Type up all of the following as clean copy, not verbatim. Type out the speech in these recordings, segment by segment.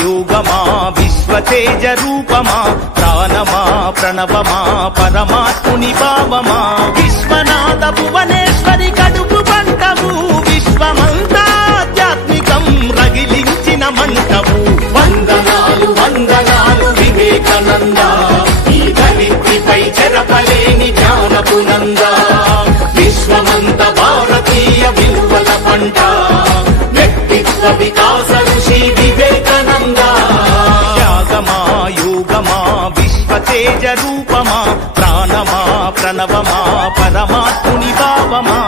యోగమా విశ్వతేజ రూపమా ప్రాణమా ప్రణవమా పరమాత్ముని భావమా విశ్వనాథ భువనేశ్వరి కడుపు పంటవు విశ్వమంతా ఆధ్యాత్మికం రగిలించిన మంటవు వందనాలు వందనాలు వివేకానంద ఈ ధరిత్రిపై చెరపలేని జ్ఞానపు నంద విశ్వమంత భారతీయ విలువల పంట వ్యక్తిత్వ వికాస ఋషి వివేకానంద త్యాగమా యోగమా విశ్వతేజ రూపమా ప్రాణమా ప్రణవమా పరమాత్ముని భావమా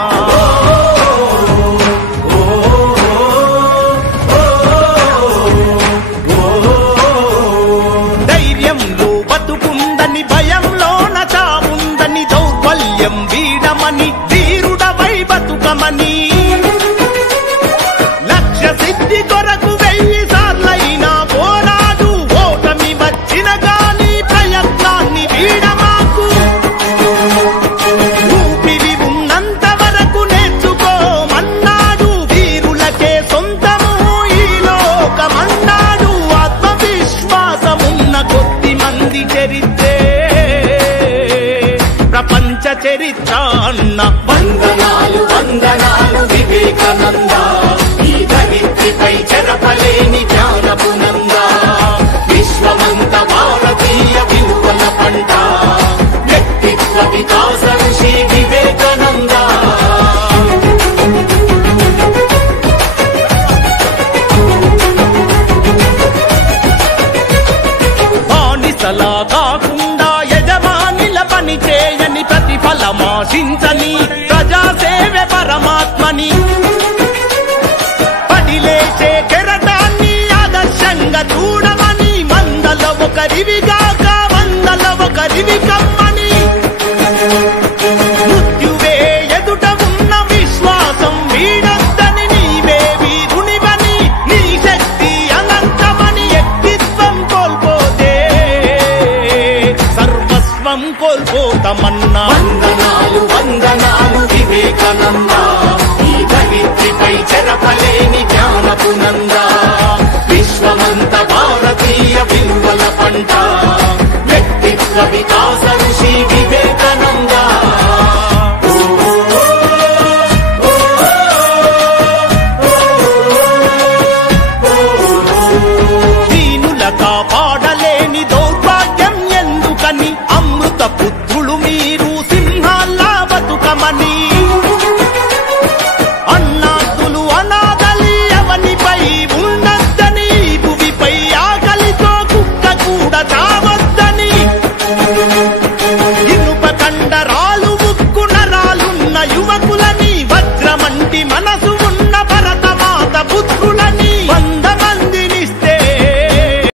ధైర్యంలో బతుకుందని భయంలోన చావుందని దౌర్బల్యం వీడమని వీరుడవై బతుకమని లక్ష్య సిద్ధి కొరకు 1000 సార్లైనా పోరాడు ఓటమి వచ్చిన గాని ప్రయత్నాన్ని వీడమాకు ఊపిరి ఉన్నంత వరకు నేర్చుకోమన్నాడు వీరులకే సొంతము ఈ లోకమన్నాడు ఆత్మవిశ్వాసమున్న కొద్ది మంది చరిత్రే ప్రపంచ చరిత్ర అన్న వందనాలు వందనాలు వివేకానంద ఈ ధరిత్రిపై చెరపలేని జ్ఞానపు నంద విశ్వమంత భారతీయ విలువల పంట వ్యక్తిత్వ వికాస ఋషి వివేకానంద బానిసలా కాకుండా యజమానిల పని చేయని ప్రతిఫలమాశించని ప్రజాసేవే పరమాత్మని పడిలేచే కెరటాన్ని ఆదర్శంగా చూడమని మందల ఒకరివిగా